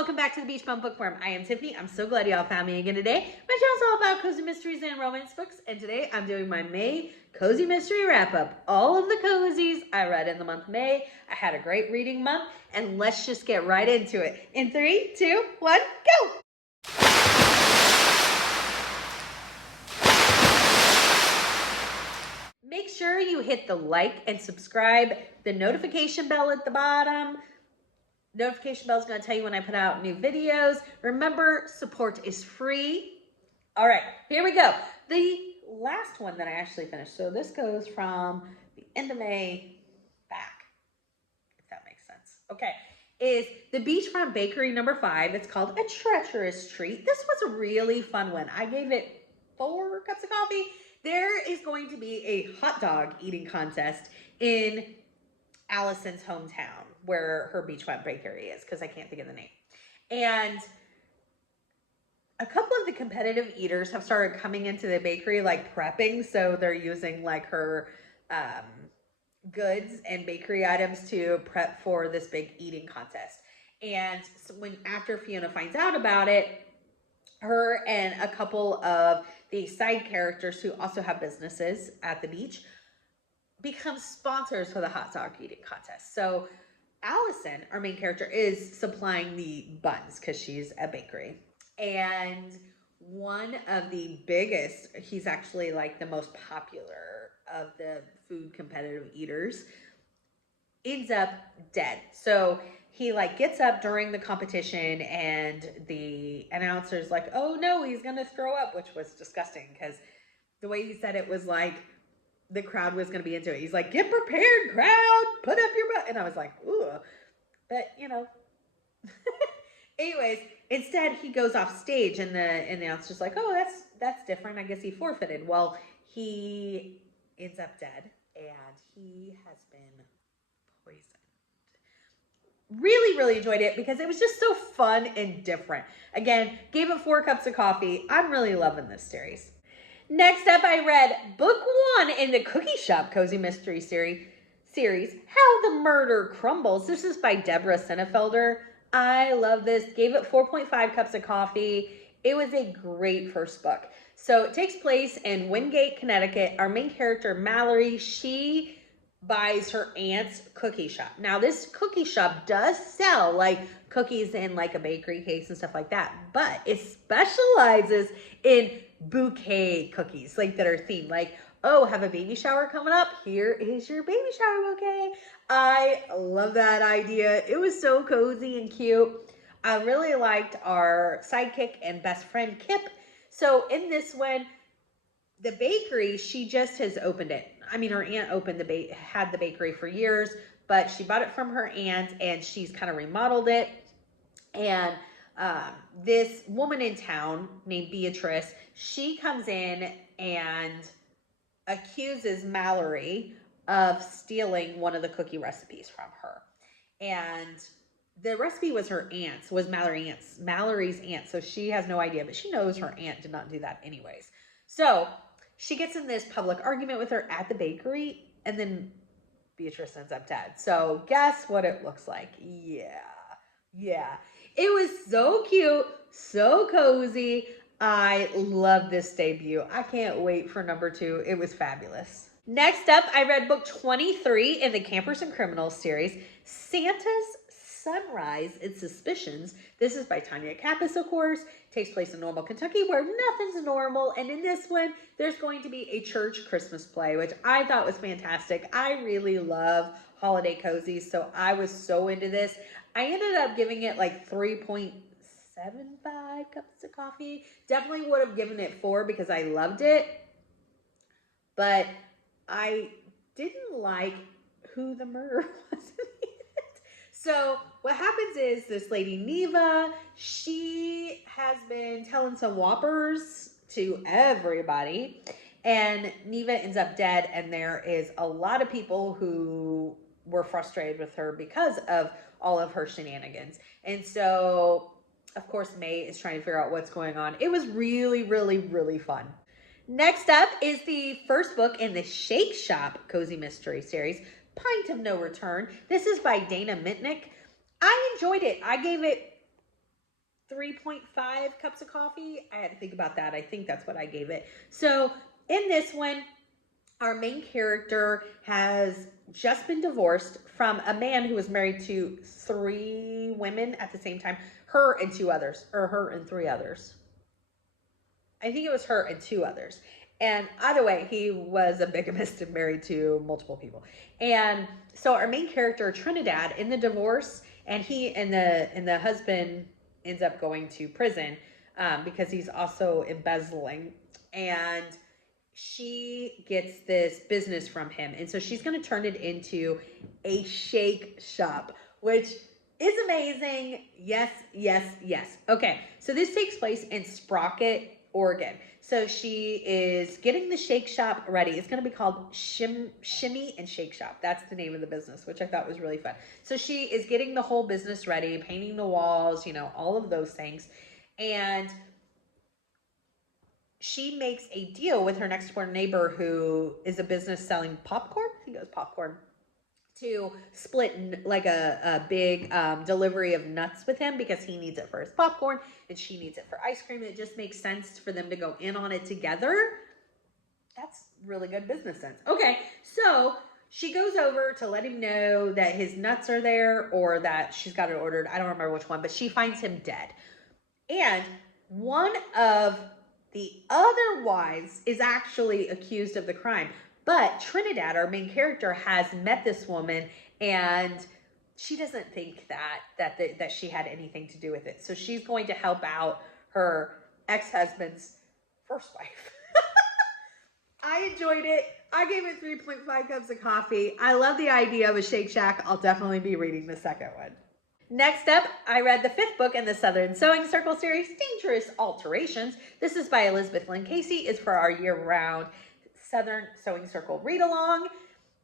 welcome back to the Beachfront Bookworm. I am Tiffany. I'm so glad y'all found me again today. My channel's all about cozy mysteries and romance books, and today I'm doing my May cozy mystery wrap-up. All of the cozies I read in the month of May. I had a great reading month, and let's just get right into it. In 3, 2, 1, go! Make sure you hit the like and subscribe, the notification bell at the bottom. Notification bell is going to tell you when I put out new videos. Remember, support is free. All right, here we go. The last one that I actually finished. So this goes from the end of May back, if that makes sense. Okay, is the Beachfront Bakery number 5. It's called A Treacherous Treat. This was a really fun one. I gave it 4 cups of coffee. There is going to be a hot dog eating contest in Allison's hometown where her Beachfront Bakery is, because I can't think of the name. And a couple of the competitive eaters have started coming into the bakery like prepping, so they're using like her goods and bakery items to prep for this big eating contest. And so after Fiona finds out about it, her and a couple of the side characters who also have businesses at the beach become sponsors for the hot dog eating contest. So Allison, our main character, is supplying the buns because she's a bakery. And one of the biggest, he's actually like the most popular of the food competitive eaters, ends up dead. So he like gets up during the competition and the announcer's like, oh no, he's gonna throw up, which was disgusting because the way he said it was like the crowd was going to be into it. He's like, get prepared, crowd, put up your butt. And I was like, ooh, but you know. Anyways, instead he goes off stage and the announcer's like, oh, that's different. I guess he forfeited. Well, he ends up dead and he has been poisoned. Really, really enjoyed it because it was just so fun and different. Again, gave it 4 cups of coffee. I'm really loving this series. Next up, I read book 1 in the Cookie Shop Cozy Mystery series, How the Murder Crumbles. This is by Debra Sennefelder. I love this. Gave it 4.5 cups of coffee. It was a great first book. So it takes place in Wingate, Connecticut. Our main character, Mallory, she buys her aunt's cookie shop. Now, this cookie shop does sell like cookies in like a bakery case and stuff like that, but it specializes in bouquet cookies, like that are themed, like, oh, have a baby shower coming up, here is your baby shower bouquet. I love that idea. It was so cozy and cute. I really liked our sidekick and best friend Kip. So in this one, the bakery, she just has opened it. I mean, her aunt had the bakery for years, but she bought it from her aunt and she's kind of remodeled it. And this woman in town named Beatrice, she comes in and accuses Mallory of stealing one of the cookie recipes from her. And the recipe was her aunt's, was Mallory's aunt. So she has no idea, but she knows her aunt did not do that anyways. So she gets in this public argument with her at the bakery, and then Beatrice ends up dead. So guess what it looks like? Yeah. It was so cute, so cozy. I love this debut. I can't wait for number 2. It was fabulous. Next up, I read book 23 in the Campers and Criminals series, Santa's Sunrise and Suspicions. This is by Tonya Kappes, of course. Takes place in Normal, Kentucky, where nothing's normal. And in this one, there's going to be a church Christmas play, which I thought was fantastic. I really love holiday cozies, so I was so into this. I ended up giving it like 3.75 cups of coffee. Definitely would have given it 4 because I loved it. But I didn't like who the murderer was in it. So what happens is this lady, Neva, she has been telling some whoppers to everybody. And Neva ends up dead. And there is a lot of people who were frustrated with her because of all of her shenanigans. And so, of course, May is trying to figure out what's going on. It was really, really, really fun. Next up is the first book in the Shake Shop Cozy Mystery series, Pint of No Return. This is by Dana Mentink. I enjoyed it. I gave it 3.5 cups of coffee. I had to think about that. I think that's what I gave it. So in this one, our main character has just been divorced from a man who was married to 3 women at the same time. Her and 2 others, or her and 3 others. I think it was her and 2 others. And either way, he was a bigamist and married to multiple people. And so our main character, Trinidad, in the divorce, and he and the husband ends up going to prison because he's also embezzling. And she gets this business from him. And so she's going to turn it into a shake shop, which is amazing. Yes, yes, yes. Okay, so this takes place in Sprocket, Oregon. So she is getting the shake shop ready. It's going to be called Shimmy and Shake Shop. That's the name of the business, which I thought was really fun. So she is getting the whole business ready, painting the walls, you know, all of those things. And she makes a deal with her next door neighbor who is a business selling popcorn. I think it was popcorn. To split like a big delivery of nuts with him because he needs it for his popcorn and she needs it for ice cream. It just makes sense for them to go in on it together. That's really good business sense. Okay, so she goes over to let him know that his nuts are there or that she's got it ordered. I don't remember which one, but she finds him dead. And one of the other wives is actually accused of the crime. But Trinidad, our main character, has met this woman and she doesn't think that she had anything to do with it. So she's going to help out her ex-husband's first wife. I enjoyed it. I gave it 3.5 cups of coffee. I love the idea of a Shake Shack. I'll definitely be reading the second one. Next up, I read the 5th book in the Southern Sewing Circle series, Dangerous Alterations. This is by Elizabeth Lynn Casey. It's for our year-round Southern Sewing Circle read-along.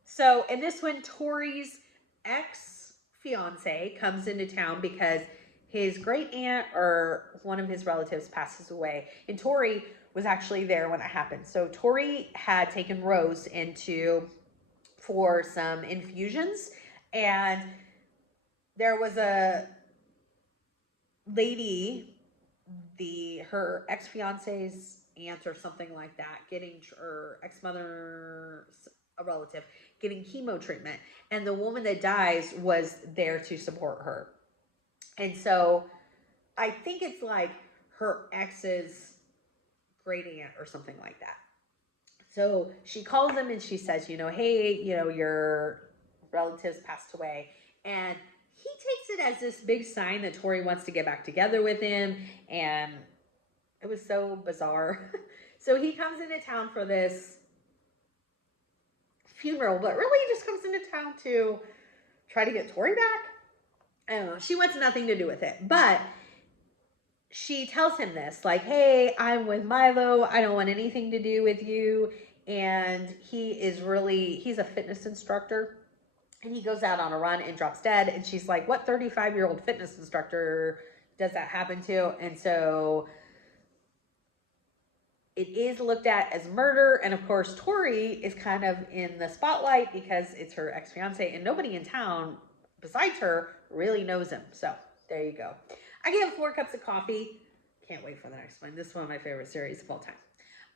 So in this one, Tori's ex-fiance comes into town because his great aunt or one of his relatives passes away. And Tori was actually there when it happened. So Tori had taken Rose for some infusions, and there was a lady, her ex-fiance's aunt or something like that, her ex-mother, a relative, getting chemo treatment. And the woman that dies was there to support her. And so I think it's like her ex's great aunt or something like that. So she calls him and she says, hey, your relatives passed away. And he takes it as this big sign that Tori wants to get back together with him. And it was so bizarre. So he comes into town for this funeral, but really he just comes into town to try to get Tori back. I don't know. She wants nothing to do with it. But she tells him this, like, hey, I'm with Milo. I don't want anything to do with you. And he's a fitness instructor. And he goes out on a run and drops dead. And she's like, what 35-year-old fitness instructor does that happen to? And so it is looked at as murder. And of course, Tori is kind of in the spotlight because it's her ex-fiance. And nobody in town besides her really knows him. So there you go. I gave 4 cups of coffee. Can't wait for the next one. This is one of my favorite series of all time.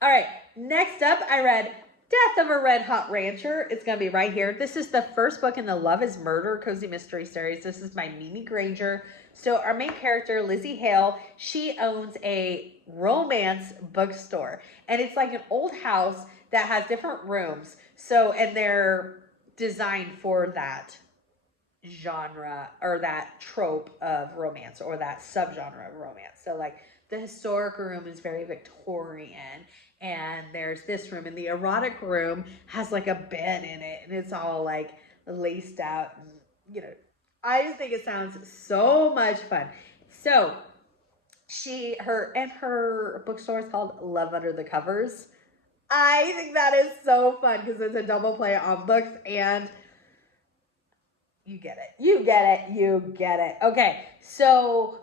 All right, next up, I read Death of a Red Hot Rancher. It's going to be right here. This is the first book in the Love is Murder Cozy Mystery series. This is by Mimi Granger. So our main character, Lizzie Hale, she owns a romance bookstore. And it's like an old house that has different rooms. So, and they're designed for that genre or that trope of romance or that subgenre of romance. So like the historic room is very Victorian, and there's this room, and the erotic room has like a bed in it, and it's all like laced out, and I just think it sounds so much fun. So her bookstore is called Love Under the Covers. I think that is so fun because it's a double play on books and you get it. Okay, so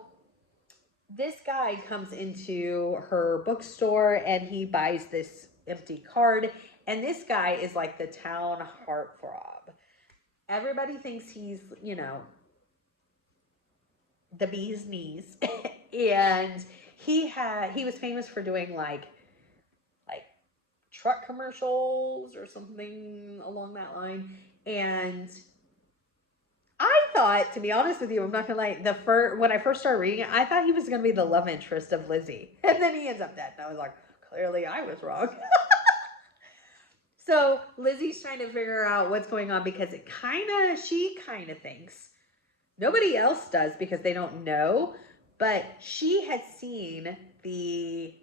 this guy comes into her bookstore and he buys this empty card. And this guy is like the town heartthrob. Everybody thinks he's, the bee's knees. and he was famous for doing like truck commercials or something along that line. And I thought, to be honest with you, I'm not gonna lie, when I first started reading it, I thought he was gonna be the love interest of Lizzie, and then he ends up dead, and I was like, clearly I was wrong. So Lizzie's trying to figure out what's going on because she kind of thinks, nobody else does because they don't know, but she had seen the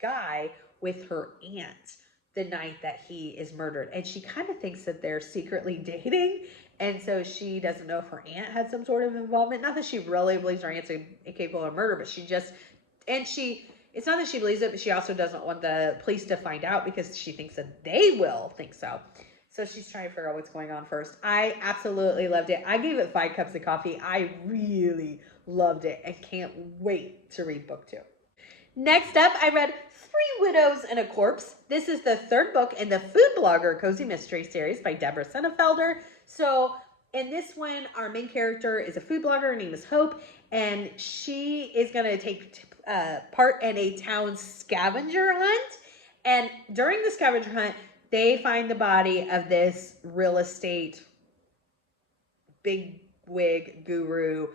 guy with her aunt the night that he is murdered. And she kind of thinks that they're secretly dating. And so she doesn't know if her aunt had some sort of involvement. Not that she really believes her aunt's capable of murder, but it's not that she believes it, but she also doesn't want the police to find out because she thinks that they will think so. So she's trying to figure out what's going on first. I absolutely loved it. I gave it 5 cups of coffee. I really loved it and can't wait to read book 2. Next up, I read 3 Widows and a Corpse. This is the 3rd book in the food blogger cozy mystery series by Debra Sennefelder. So in this one, our main character is a food blogger. Her name is Hope, and she is going to take part in a town scavenger hunt. And during the scavenger hunt, they find the body of this real estate bigwig guru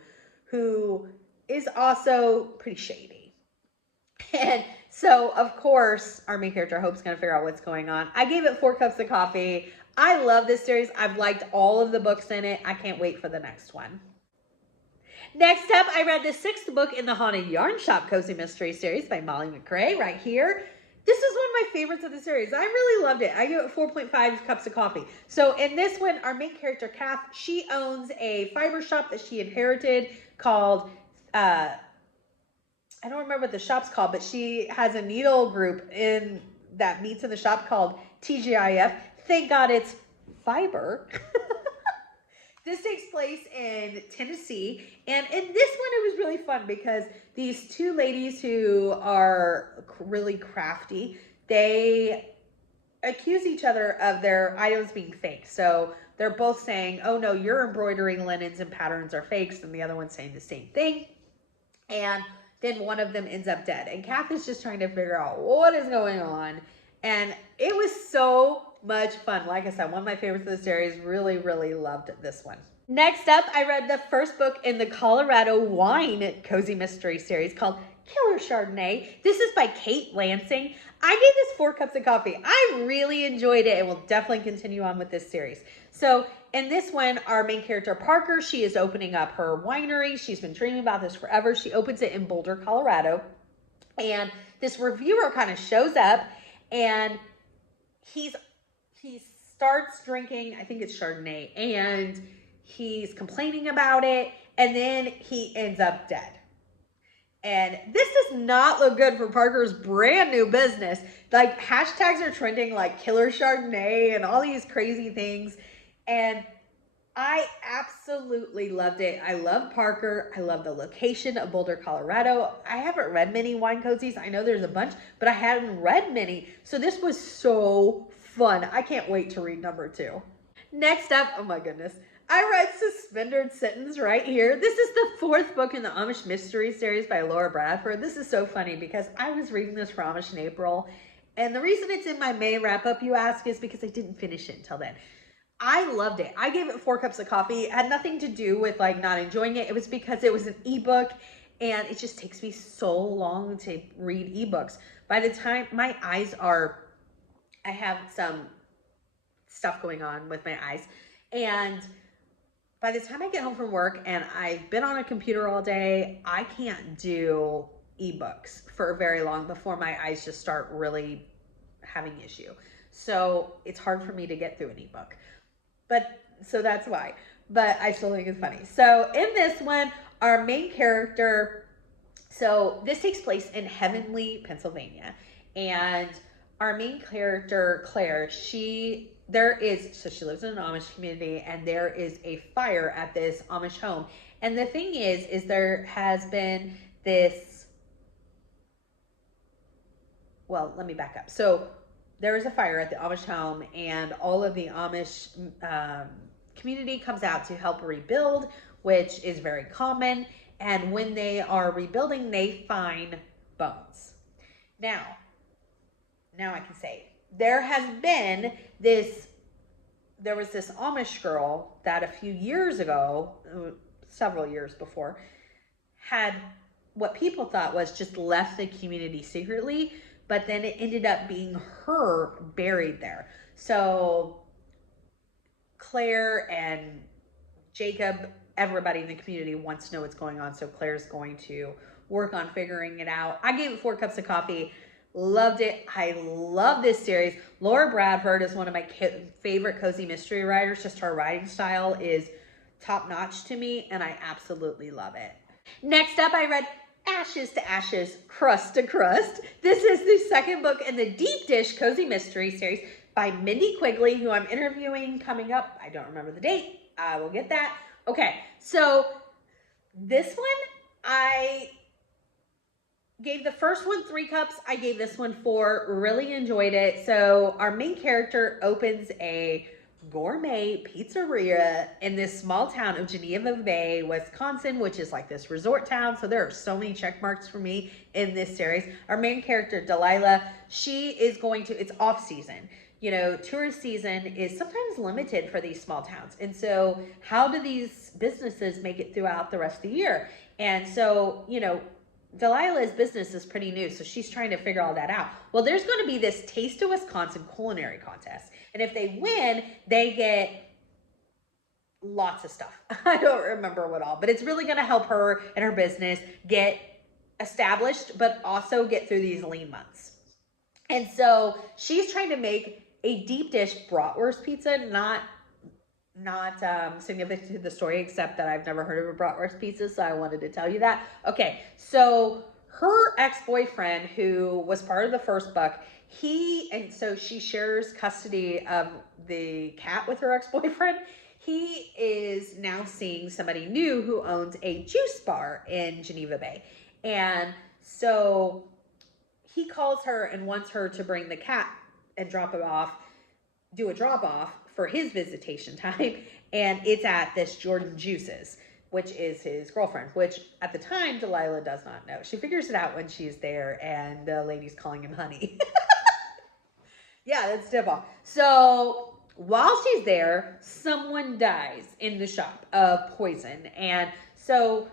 who is also pretty shady. And so, of course, our main character Hope's going to figure out what's going on. I gave it 4 cups of coffee. I love this series. I've liked all of the books in it. I can't wait for the next one. Next up, I read the 6th book in the Haunted Yarn Shop Cozy Mystery Series by Molly McRae right here. This is one of my favorites of the series. I really loved it. I give it 4.5 cups of coffee. So in this one, our main character, Kath, she owns a fiber shop that she inherited called, I don't remember what the shop's called, but she has a needle group that meets in the shop called TGIF. Thank God it's fiber. This takes place in Tennessee, and in this one it was really fun because these 2 ladies who are really crafty, they accuse each other of their items being fake. So they're both saying, oh no, your embroidery linens and patterns are fakes, and the other one's saying the same thing. And then one of them ends up dead, and Kath is just trying to figure out what is going on. And it was so much fun. Like I said, one of my favorites of the series. Really, really loved this one. Next up, I read the 1st book in the Colorado wine cozy mystery series called Killer Chardonnay. This is by Kate Lansing. I gave this 4 cups of coffee. I really enjoyed it and will definitely continue on with this series. So in this one, our main character, Parker, she is opening up her winery. She's been dreaming about this forever. She opens it in Boulder, Colorado. And this reviewer kind of shows up, and he starts drinking, I think it's Chardonnay, and he's complaining about it, and then he ends up dead. And this does not look good for Parker's brand new business. Like, hashtags are trending like Killer Chardonnay and all these crazy things. And I absolutely loved it. I love Parker. I love the location of Boulder, Colorado. I haven't read many wine cozies. I know there's a bunch, but I hadn't read many. So this was so fun. I can't wait to read number 2. Next up, oh my goodness, I read Suspended Sentence right here. This is the 4th book in the Amish Mystery Series by Laura Bradford. This is so funny because I was reading this for Amish in April. And the reason it's in my May wrap-up, you ask, is because I didn't finish it until then. I loved it. I gave it 4 cups of coffee. It had nothing to do with like not enjoying it. It was because it was an ebook, and it just takes me so long to read ebooks. By the time my eyes are, I have some stuff going on with my eyes, and by the time I get home from work and I've been on a computer all day, I can't do ebooks for very long before my eyes just start really having issue. So it's hard for me to get through an ebook. So that's why. But I still think it's funny. So in this one, our main character, so this takes place in Heavenly, Pennsylvania. And our main character, Claire, she lives in an Amish community, and there is a fire at this Amish home. And the thing is there has been this, well, let me back up. So there is a fire at the Amish home, and all of the Amish community comes out to help rebuild, which is very common. And when they are rebuilding, they find bones. Now I can say, there was this Amish girl that a few years ago, several years before, had what people thought was just left the community secretly, but then it ended up being her buried there. So Claire and Jacob, everybody in the community wants to know what's going on, so Claire's going to work on figuring it out. I gave it 4 cups of coffee. Loved it. I love this series. Laura Bradford is one of my favorite cozy mystery writers. Just her writing style is top notch to me, and I absolutely love it. Next up, I read Ashes to Ashes, Crust to Crust. This is the second book in the Deep Dish Cozy Mystery series by Mindy Quigley, who I'm interviewing coming up. I don't remember the date. I will get that. Okay, so this one, I gave the first one 3 cups. I gave this one 4. Really enjoyed it. So our main character opens a gourmet pizzeria in this small town of Geneva Bay, Wisconsin, which is like this resort town. So there are so many check marks for me in this series. Our main character, Delilah, she is going to, it's off season. You know, tourist season is sometimes limited for these small towns. And so how do these businesses make it throughout the rest of the year? And so, you know, Delilah's business is pretty new, so she's trying to figure all that out. Well, there's going to be this Taste of Wisconsin culinary contest. And if they win, they get lots of stuff. I don't remember what all, but it's really going to help her and her business get established, but also get through these lean months. And so she's trying to make a deep dish bratwurst pizza, not significant to the story, except that I've never heard of a bratwurst pizza, so I wanted to tell you that. Okay, so her ex-boyfriend, who was part of the first book, so she shares custody of the cat with her ex-boyfriend. He is now seeing somebody new who owns a juice bar in Geneva Bay. And so he calls her and wants her to bring the cat and drop it off, do a drop off for his visitation time. And it's at this Jordan Juice's, which is his girlfriend, which at the time Delilah does not know. She figures it out when she's there and the lady's calling him honey. Yeah, that's tip off. So while she's there, someone dies in the shop of poison. And so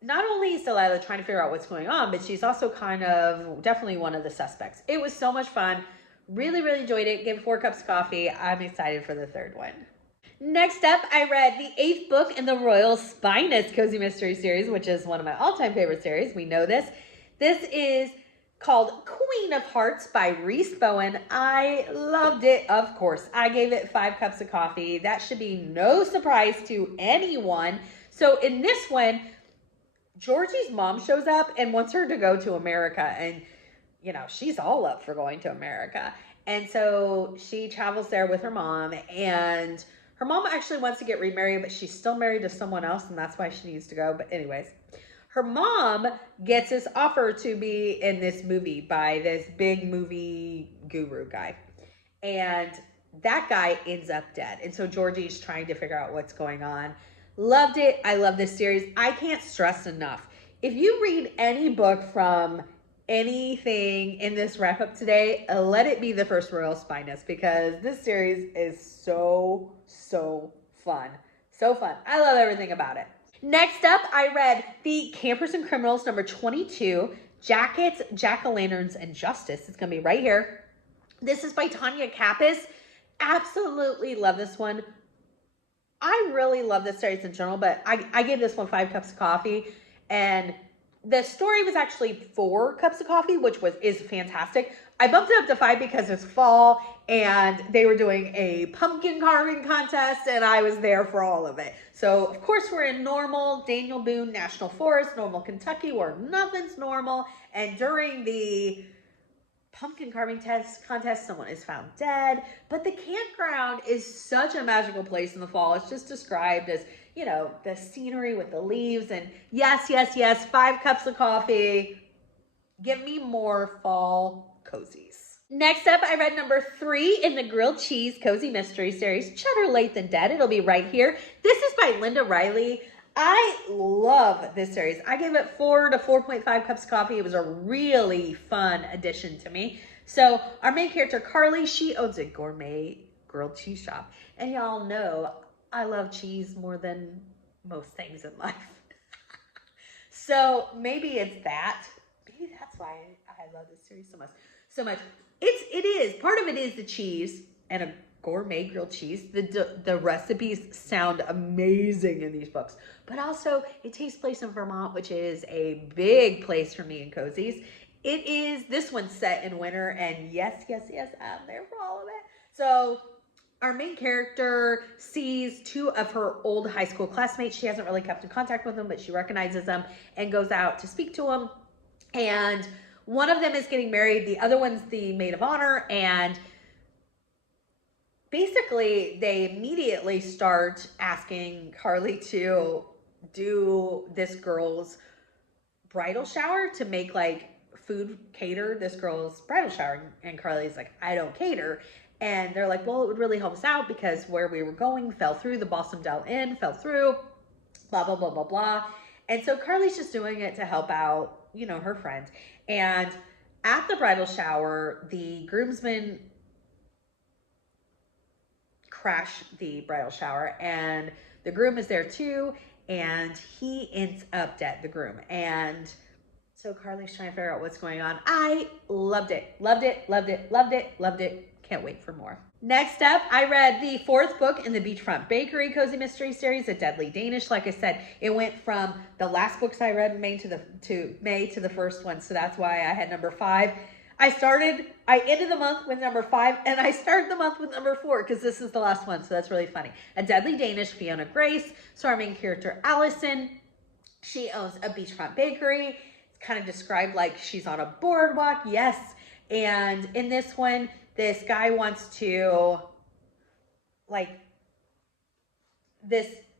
not only is Delilah trying to figure out what's going on, but she's also kind of definitely one of the suspects. It was so much fun. Really, really enjoyed it. Gave 4 cups of coffee. I'm excited for the third one. Next up, I read the 8th book in the Royal Spyness Cozy Mystery series, which is one of my all-time favorite series. We know this. This is called Queen of Hearts by Rhys Bowen. I loved it, of course. I gave it 5 cups of coffee. That should be no surprise to anyone. So in this one, Georgie's mom shows up and wants her to go to America, and you know, she's all up for going to America. And so she travels there with her mom, and her mom actually wants to get remarried, but she's still married to someone else, and that's why she needs to go. But anyways, her mom gets this offer to be in this movie by this big movie guru guy. And that guy ends up dead. And so Georgie's trying to figure out what's going on. Loved it. I love this series. I can't stress enough. If you read any book from anything in this wrap up today, let it be the first Royal Spyness, because this series is so fun. So fun. I love everything about it. Next up, I read The Campers and Criminals number 22, Jackets, Jack-o'-lanterns, and Justice. It's going to be right here. This is by Tonya Kappes. Absolutely love this one. I really love this series in general, but I gave this one 5 cups of coffee, and the story was actually 4 cups of coffee, which is fantastic. I bumped it up to 5 because it's fall and they were doing a pumpkin carving contest, and I was there for all of it. So of course we're in normal Daniel Boone National Forest, Normal, Kentucky, where nothing's normal. And during the pumpkin carving contest, someone is found dead. But the campground is such a magical place in the fall. It's just described as, you know, the scenery with the leaves, and yes, 5 cups of coffee. Give me more fall cozies. Next up, I read number 3 in the Grilled Cheese Cozy Mystery series, Cheddar, Lathan, Dead. It'll be right here. This is by Linda Reilly. I love this series. I gave it 4 to 4.5 cups of coffee. It was a really fun addition to me. So our main character, Carly, she owns a gourmet grilled cheese shop. And y'all know I love cheese more than most things in life. So maybe it's that. Maybe that's why I love this series so much. So much. It is. Part of it is the cheese and a gourmet grilled cheese. The recipes sound amazing in these books. But also, it takes place in Vermont, which is a big place for me in cozies. It is, this one's set in winter, and yes, I'm there for all of it. So our main character sees 2 of her old high school classmates. She hasn't really kept in contact with them, but she recognizes them and goes out to speak to them. And one of them is getting married. The other one's the maid of honor. And basically, they immediately start asking Carly to do this girl's bridal shower, to make like food, cater this girl's bridal shower. And Carly's like, I don't cater. And they're like, well, it would really help us out because where we were going fell through. The Balsam Dell Inn fell through, blah, blah, blah, blah, blah. And so Carly's just doing it to help out, you know, her friend. And at the bridal shower, the groomsmen crash the bridal shower, and the groom is there too, and he ends up dead, the groom. And so Carly's trying to figure out what's going on. I loved it. Can't wait for more. Next up, I read the 4th book in the Beachfront Bakery Cozy Mystery Series, A Deadly Danish. Like I said, it went from the last books I read, May to the first one. So that's why I had number 5. I ended the month with number 5, and I started the month with number 4 because this is the last one. So that's really funny. A Deadly Danish, Fiona Grace. So our main character, Allison, she owns a beachfront bakery. It's kind of described like she's on a boardwalk. Yes. And in this one, this guy wants to,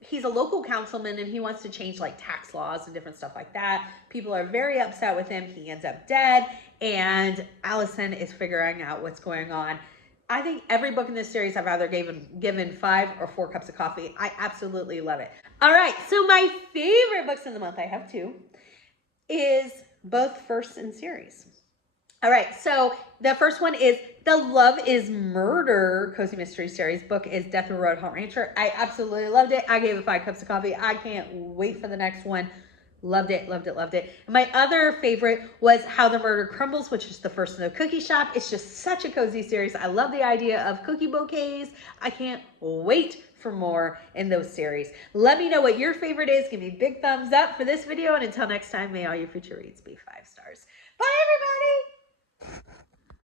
he's a local councilman, and he wants to change like tax laws and different stuff like that. People are very upset with him. He ends up dead, and Allison is figuring out what's going on. I think every book in this series I've either given 5 or 4 cups of coffee. I absolutely love it. All right, so my favorite books in the month, I have 2, is both first in series. All right, so the first one is the Love is Murder Cozy Mystery Series. Book is Death of a Roadhog Rancher. I absolutely loved it. I gave it 5 cups of coffee. I can't wait for the next one. Loved it. And my other favorite was How the Murder Crumbles, which is the first in the cookie shop. It's just such a cozy series. I love the idea of cookie bouquets. I can't wait for more in those series. Let me know what your favorite is. Give me a big thumbs up for this video. And until next time, may all your future reads be 5 stars. Bye, everybody.